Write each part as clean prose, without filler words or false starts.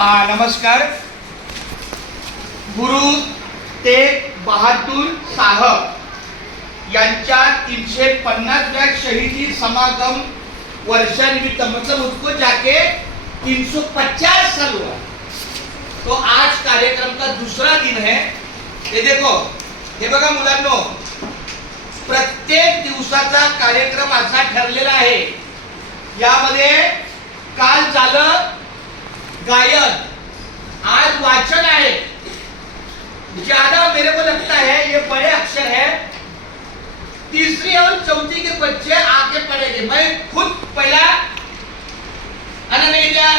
नमस्कार. गुरु तेग बहादुर साहब यांच्या 350व्या शहीदी समागम वर्षानिमित्त मतलब उसको जाके 350 साल हुआ. तो आज कार्यक्रम का दूसरा दिन है. ये देखो, हे बघा मुलांनो, प्रत्येक दिवसाचा कार्यक्रम असा ठरलेला आहे. यामध्ये काल झालं गायन, आज वाचन है. ज्यादा मेरे को लगता है ये बड़े अक्षर है. तीसरी और चौथी के बच्चे आगे पढ़ेंगे. मैं खुद पहला अनन्या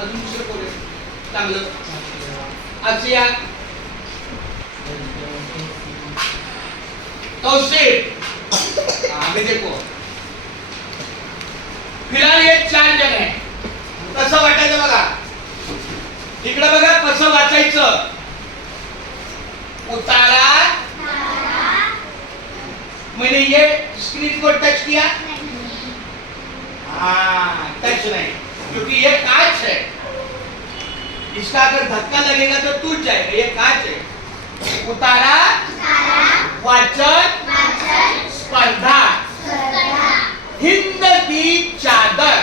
अजून दुसरे बोले चांगलं अक्षया आम्ही देखो फिलहाल ये 4 जण आहे. कसं वाटायचं बघा, इकडे बघा कसं वाचायचं. उतारा, मैंने ये स्क्रीन को टच किया, हाँ टच नहीं, क्योंकि ये कांच है. इसका अगर धक्का लगेगा तो टूट जाएगा. ये कांच है. उतारा, वाचन, स्पर्धा, हिंद की चादर,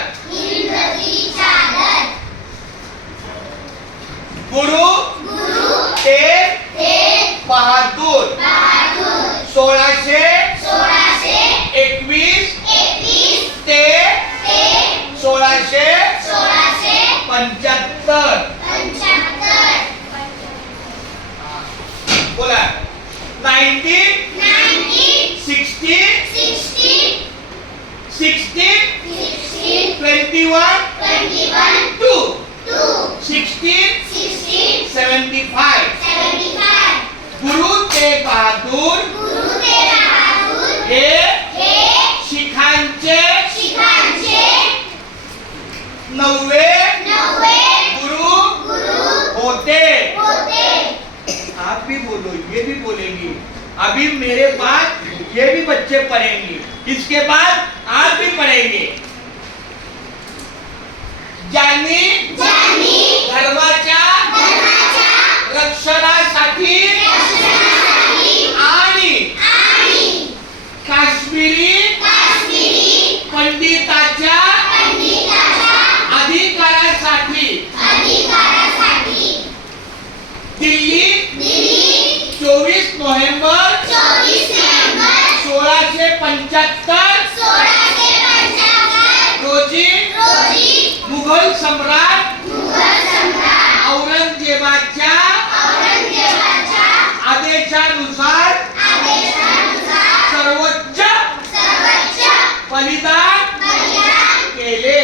गुरु तेग बहादुर 1621 ते 1675. बोला 1960 21 2 1675. गुरु तेग बहादुर हे शिखांचे 9वे गुरु होते. आप भी बोलो, ये भी बोलेंगी. अभी मेरे बाद ये भी बच्चे पढ़ेंगे, इसके बाद आप भी पढ़ेंगे. ज्यांनी धर्माच्या रक्षणासाठी आणि काश्मीरी पंडिताच्या अधिकारासाठी दिल्ली 24 नोव्हेंबर 1675 रोजी मुघल सम्राट औरंगजेबाच्या आदेशानुसार सर्वोच्च बलिदान केले.